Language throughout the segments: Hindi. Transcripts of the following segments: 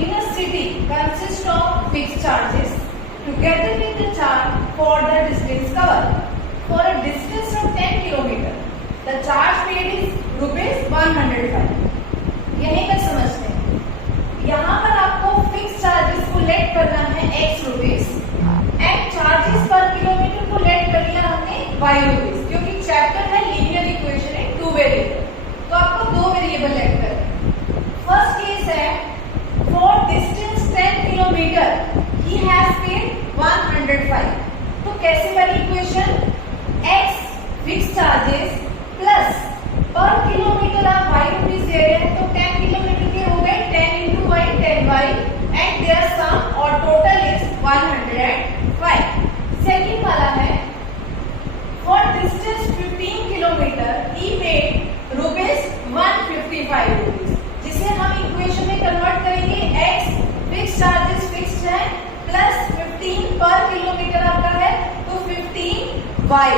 in a city consists of fixed charges together with the charge for the distance covered. For a distance of 10 km, the charge paid is ₹105. यहीं पर समझते हैं। यहाँ पर आपको फिक्स चार्जेस को लेट करना है X rupees and charges per kilometre को लेट कर लिया हमने Y रुपीस, क्योंकि चैप्टर है लीनियर इक्वेशन है 2 वेरिएबल, तो आपको 2 वेरिएबल लेट करना है। फर्स्ट केस है for distance 10 kilometre he has paid 105। तो कैसे बनी equation? X fix charges plus पर किलोमीटर आप Y रुपीस दे रहे हैं, तो 10 किलोमीटर के हो गए 10 into Y 10Y and their sum और टोटल इज 105। सेकंड वाला है फॉर डिस्टेंस 15 किलोमीटर ही पेड ₹155, जिसे हम इक्वेशन में कन्वर्ट करेंगे। X फिक्स चार्जेस फिक्स्ड है प्लस 15 पर किलोमीटर आपका है, तो 15Y,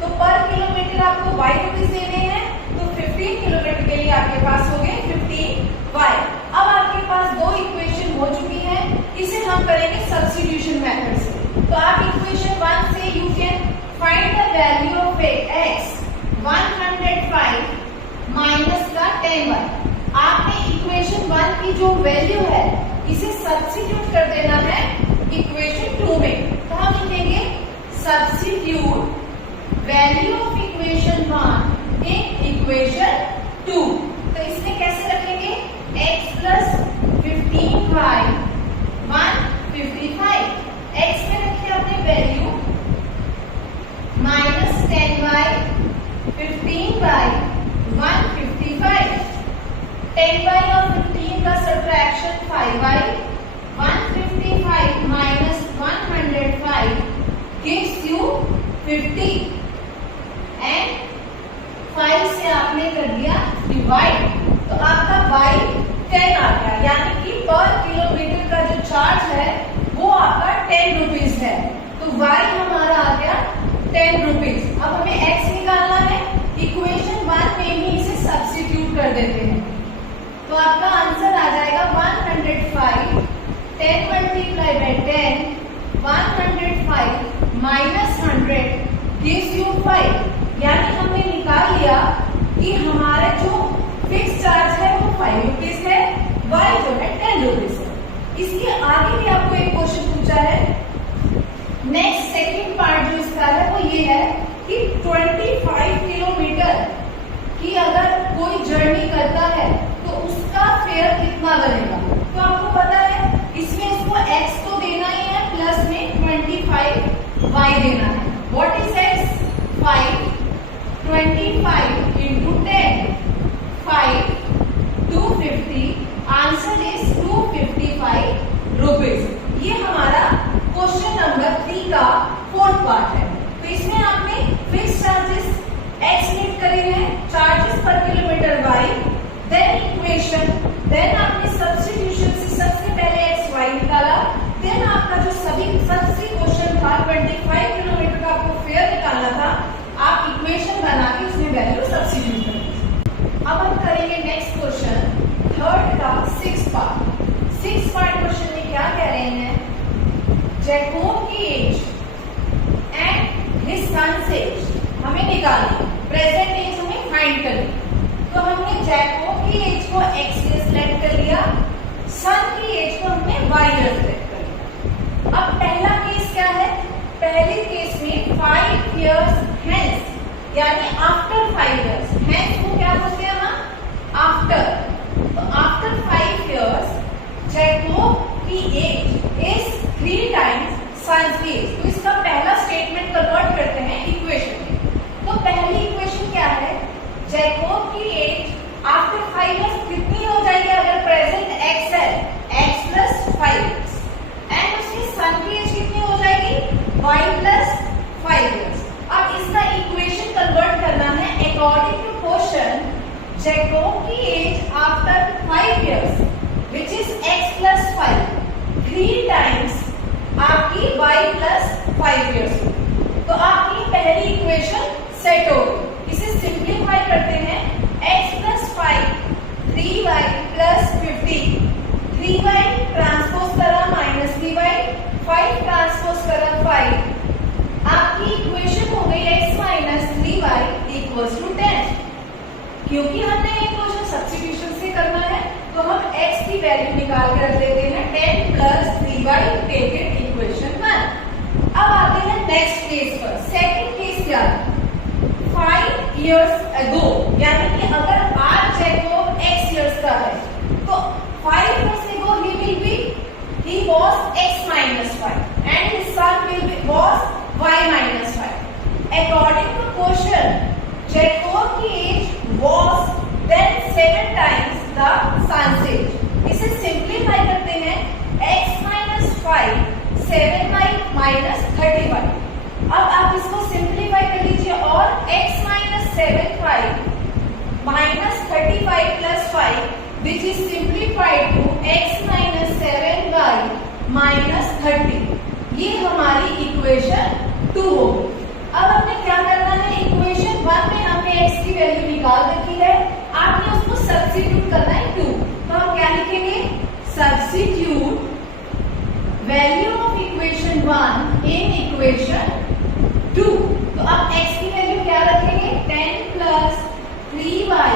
तो पर किलोमीटर आपको Y रुपीस देने हैं, तो 15 किलोमीटर के लिए आपके पास हो गए 15Y। अब आपके पास 2 इक्वेशन हो चुकी है, इसे हम करेंगे सब्स्टिट्यूशन मेथड से। तो आप इक्वेशन 1 से you can find the value of X 105 minus का 10Y। आपने इक्वेशन 1 की जो वैल्यू है इसे सब्स्टिट्यूट कर देना है इक्वेशन 2 में। तो हम लिखेंगे substitute value of equation 1 in equation 2। तो इसमें कैसे रखेंगे? X plus 15Y 155। X में रखिए आपने value minus 10Y 15Y 155। 10Y और 15 का subtraction 5Y 155 minus 105 gives you 50 and 5 से आपने कर दिया डिवाइड, तो आपका Y 10 आ गया, यानी कि पर किलोमीटर का जो चार्ज है वो आपका 10 रुपीज है, तो Y हमारा आ गया 10 रुपीज। अब हमें X निकालना है, इक्वेशन 1 में ही इसे सब्स्टिट्यूट कर देते हैं, तो आपका आंसर आ जाएगा 105 10 multiply by 10 105 minus 100 gives you 5। यानी हमने निकाल लिया कि हमारा जो फिक्स चार्ज है वो 5 रुपीज है, Y जो है 10 रुपीज है। इसके आगे भी आपको एक क्वेश्चन पूछा है। नेक्स्ट सेकंड पार्ट जो इसका है वो ये है कि 25 किलोमीटर की अगर कोई जर्नी करता है तो उसका फेयर कितना बनेगा। तो आपको पता है इसमें इसको X तो देना ही है, प्लस में 25Y देना है। What is X? 5 25 into 10 5 250। Answer is 255 rupees. ये हमारा क्वेश्चन नंबर 3 का 4th पार्ट है। तो इसमें आपने फिक्स चार्जेस X लीट करे हैं, charges per kilometre Y, then equation, then आपने सब्स्टिट्यूशन से सबसे पहले XY निकाला, देन आपका जो सबसे क्वेश्चन था 25 किलोमीटर का आपको फेयर निकालना था, आप इक्वेशन बना के उसमें वैल्यू सब्स्टिट्यूट करेंगे। अब हम करेंगे नेक्स्ट क्वेश्चन 3rd का 6th part. 6th part question में क्या कह रहे हैं? जैकोब की age and his sons age हमें निकालनी, प्रेजेंट एज हमें फाइंड करनी। तो हमने जैकोब की एज को X से सिलेक्ट कर लिया, सन की एज को हमने Y से सिलेक्ट कर लिया। अब पहला केस क्या है? पहले केस में 5 years hence, यानी आफ्टर 5 years, hence को क्या बोलते हैं हम? आफ्टर। तो आफ्टर 5 years जैकोब की एज इज 3 times सन्स की एज। तो इसका पहला स्टेटमेंट कन्वर्ट करते हैं इक्वेशन में। तो पहली इक्वेशन क्या है? जैकोब की एज आफ्टर 5 years कितनी हो जाएगी? अगर प्रेजेंट X है X प्लस 5 एंड उसकी सन की एज कितनी हो जाएगी? Y plus 5 years। अब इसका इक्वेशन कन्वर्ट करना है अकॉर्डिंग टू क्वेश्चन। जैकोब की age after 5 years which is X plus 5 3 times आपकी Y प्लस 5 years। तो आपकी पहली इक्वेशन सेट हो गई। इसे सिंप्लीफाई करते हैं, x plus 5 3y plus 50 3y equals to 10। क्योंकि हमने ये क्वेश्चन सब्स्टिट्यूशन से करना है तो हम x की वैल्यू निकाल के रख देते हैं 10 plus 3y, take it equation 1। अब आते हैं नेक्स्ट केस पर। सेकंड केस क्या है? 5 years ago, यानी कि अगर आज जैकोब x years का है तो 5 years ago he was x minus 5 and his son was y minus 5. According to question, Jacob की age was then 7 times the son's age. इसे सिंप्लीफाई करते हैं x minus 5 7y minus 35. अब आप इसको सिंप्लीफाई कर लीजिए और x minus 7y minus 35 plus 5 which is simplified to x minus 7y minus 30. ये हमारी इक्वेशन 2 होगी। अब हमने क्या करना है? इक्वेशन 1 में हमने x की वैल्यू निकाल रखी है, आपने उसको सब्स्टिट्यूट करना है 2। तो हम क्या लिखेंगे? Substitute value of equation 1 in equation 2। तो अब x की वैल्यू क्या रखेंगे? 10 plus 3y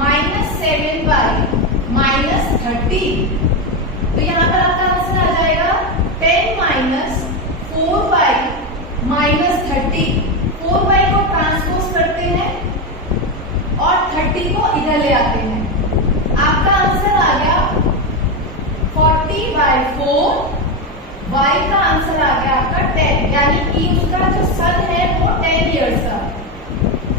minus 7y minus 30। तो यहाँ पर आपका आंसर आ जाएगा 10 माइनस 4y माइनस 30। 4y को ट्रांसपोज करते हैं और 30 को इधर ले आते हैं। आपका आंसर आ गया 40/4। y का आंसर आ गया आपका 10, यानी कि उसका जो सन है वो 10 इयर्स का।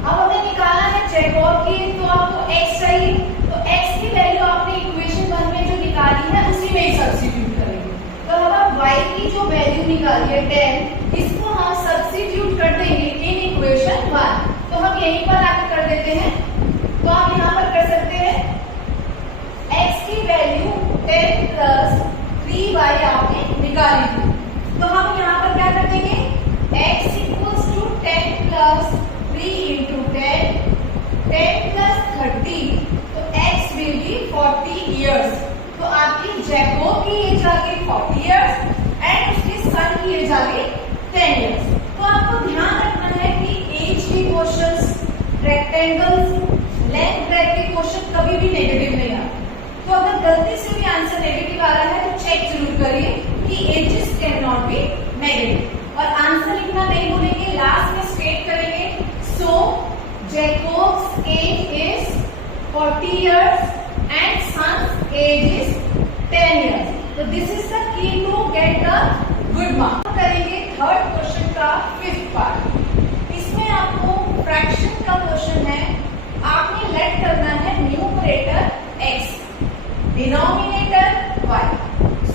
अब हमें निकालना है जैकोब की, तो आपको x चाहिए, तो x की वैल्यू आपने इक्वेशन 1 में जो निकाली है उसी में ही सब्स्टिट्यूट करेंगे। तो अब आप y की जो वैल्यू निकाली है 10, इसको हम सब्स्टिट्यूट कर देंगे इन इक्वेशन 1। तो हम यहीं पर आकर कर देते हैं। तो आप यहाँ पर कर सकते हैं x की वैल्यू 10 प्लस 3y आपने निकाली थी, तो हम यहाँ पर क्या कर देंगे? x equals to 10 plus 3 into 10, 10 plus 30, तो x विल बी 40 इयर्स। तो आपकी जैकोब की एज आ गई 40 इयर्स एंड उसके सन की एज आ गई 10 इयर्स। तो आपको ध्यान रखना है कि एज के क्वेश्चंस, रेक्टेंगल्स, लेंथ ब्रेथ के क्वेश्चन कभी भी नेगेटिव नहीं आते। तो अगर गलती से भी आंसर नेगेटिव आ रहा है तो चेक जरूर करिए कि ages can not be negative. और आंसर लिखना नहीं भूलेंगे, लास्ट में स्टेट करेंगे so Jacob's age is 40 years and son's age is 10 years. तो this is the key to get the good marks. करेंगे थर्ड क्वेश्चन का 5th पार्ट। इसमें आपको फ्रैक्शन का क्वेश्चन है, आपने लेट करना है numerator x, denominator y.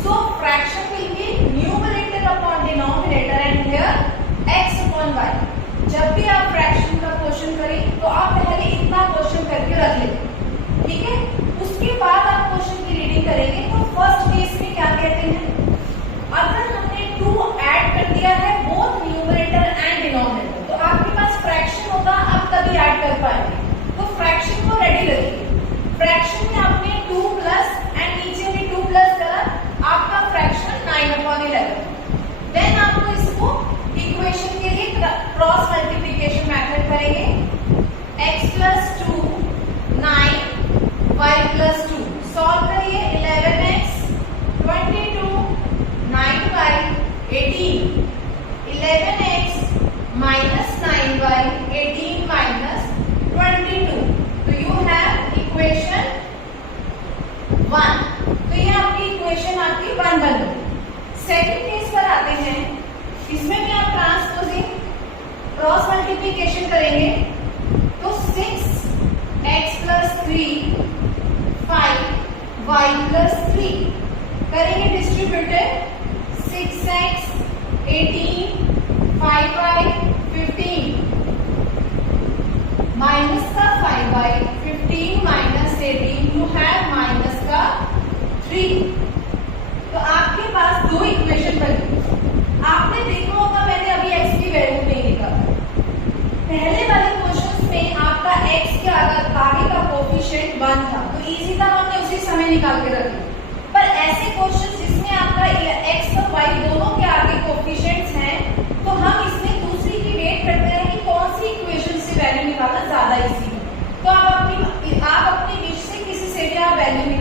So fraction will be numerator upon denominator and here x upon y. जब भी आप फ्रैक्शन का क्वेश्चन करें तो आप पहले इतना क्वेश्चन करके रख लें, ठीक है? उसके बाद आप क्वेश्चन की रीडिंग करेंगे। तो फर्स्ट केस में क्या कहते हैं? अगर हमने 2 ऐड कर दिया है बोथ न्यूमरेटर एंड डिनोमिनेटर, तो आपके पास फ्रैक्शन होगा, आप तभी ऐड कर पाएंगे। तो फ्रैक्शन को रेडी रखिए। फ्रैक्शन में आपने 2 प्लस एंड नीचे भी 2 प्लस करा, आपका फ्रैक्शन 9/11। देन आपको इसको इक्वेशन के लिए क्रॉस मल्टीप्लिकेशन मेथड करेंगे। x plus 2 9 y plus 2 solve करिए। 11x 22 9y 18, 11x minus 9y 18 minus 22। तो यू हैव इक्वेशन 1। तो ये आपकी इक्वेशन आपकी 1 बन गई। सेकंड केस पर आते हैं, इसमें भी आप ट्रांसपोजिंग क्रॉस मल्टीप्लिकेशन करेंगे। तो 6x प्लस 3 5y प्लस 3 करेंगे डिस्ट्रीब्यूटेड। 6x 18 5y 15 माइनस का 5y 15 minus 18, you have minus का 3। तो आपके पास 2 इक्वेशन बनी। आपने देखा होगा मैंने अभी x की वैल्यू नहीं निकाला। पहले वाले क्वेश्चंस में आपका x के आगे का कोफिशिएंट 1 था, तो इजी था, हमने उसी समय निकाल के रख लिया। पर ऐसे क्वेश्चंस जिसमें आपका x और y दोनों के आगे कोफिशिएंट्स हैं, तो हम इसमें दूसरी की वेट करते हैं कि कौन सी इक्वेशन से वैल्यू निकालना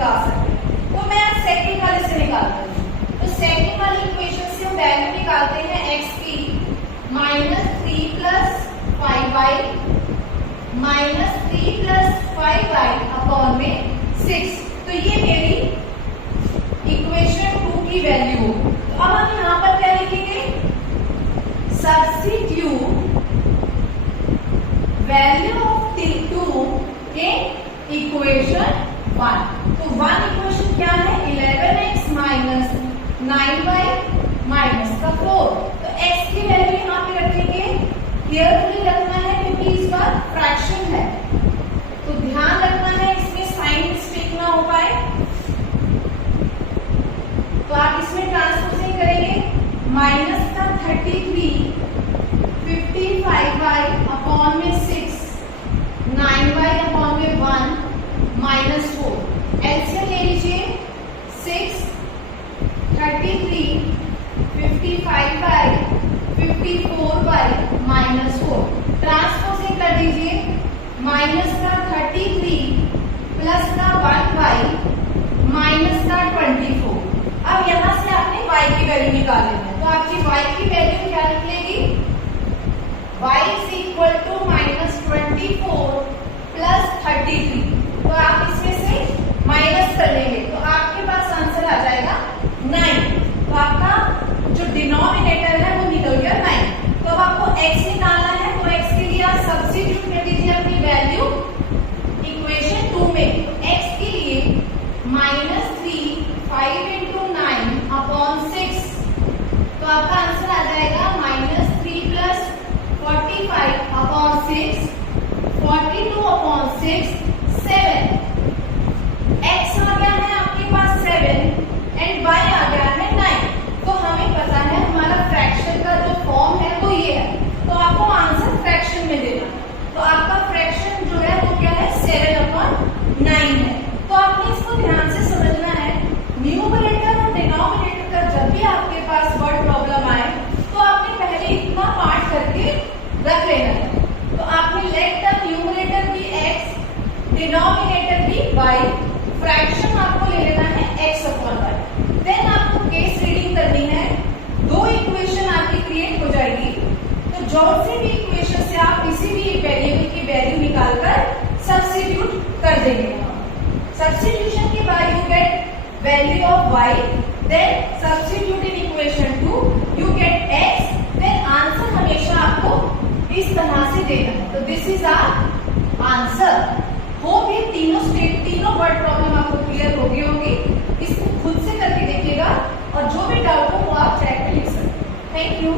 निकाल सकते हैं। तो मैं आज सेकंड वाले से निकालती हूँ। तो सेकंड वाली इक्वेशन से हम वैल्यू निकालते हैं x की -3 + 5y -3 + 5y अपॉन में 6। तो ये मेरी इक्वेशन 2 की वैल्यू हो। तो अब हम यहाँ पर क्या लिखेंगे, substitute value of T2 in equation 1। तो 1 इक्वेशन क्या है, 11x - 9y - 4। तो x की वैल्यू यहाँ पे रखेंगे, केयरफुली रखना है क्योंकि इस बार फ्रैक्शन है, तो ध्यान रखना है इसमें साइन मिस्टेक ना हो पाए। तो आप इसमें ट्रांसपोजिंग करेंगे, माइनस का 33 55y अपॉन में 6 9y अपॉन में 1 -4। एलसीएम ले लीजिए, 6 33 55y 54y -4। ट्रांसपोजिंग कर दीजिए, माइनस का 33 प्लस का 1y माइनस का 24। अब यहां से आपने y की वैल्यू निकालनी है। तो आपकी y की वैल्यू क्या निकलेगी, y = -24 प्लस 33। तो आप इसमें से माइनस कर लेंगे तो आपके पास आंसर आ जाएगा 9। तो आपका जो डिनोमिनेटर है वो निकल गया 9। तो अब आपको x निकालना है, तो x के लिए आप सब्स्टिट्यूट कर दीजिए अपनी वैल्यू इक्वेशन 2 में। x के लिए -3 5 × 9 अपॉन 6। तो आपका आंसर आ जाएगा -3 + 45 अपॉन 6 42 अपॉन 6 7। x आ गया है आपके पास 7 एंड y आ गया है 9। तो हमें पता है हमारा फ्रैक्शन का जो फॉर्म है वो ये है, तो आपको आंसर फ्रैक्शन में देना। तो आपका फ्रैक्शन जो है वो क्या है, 7/9 है। तो आपने इसको ध्यान से समझना है, न्यूमरेटर और डिनोमिनेटर का जब भी आपके पास वर्ड प्रॉब्लम आए तो आपने पहले इतना पार्ट करके रख लेना है। तो आपने let the numerator be x, denominator be y, fraction आपको ले लेना है x/y। देन आपको केस रीडिंग करनी है, 2 इक्वेशन आपकी क्रिएट हो जाएगी। तो जो सी भी इक्वेशन से आप किसी भी एक वेरिएबल की वैल्यू निकालकर सब्स्टिट्यूट कर देंगे। सब्स्टिट्यूशन के बाद you get value of y, then substitute in equation 2 you get x, then answer हमेशा आपको इस तरह से देना है। तो this is our answer. Hope ये तीनों वर्ड प्रॉब्लम आपको क्लियर हो गई होगी। इसको खुद से करके देखिएगा और जो भी डाउट हो वो आप चैट में लिख सकते हैं। Thank you.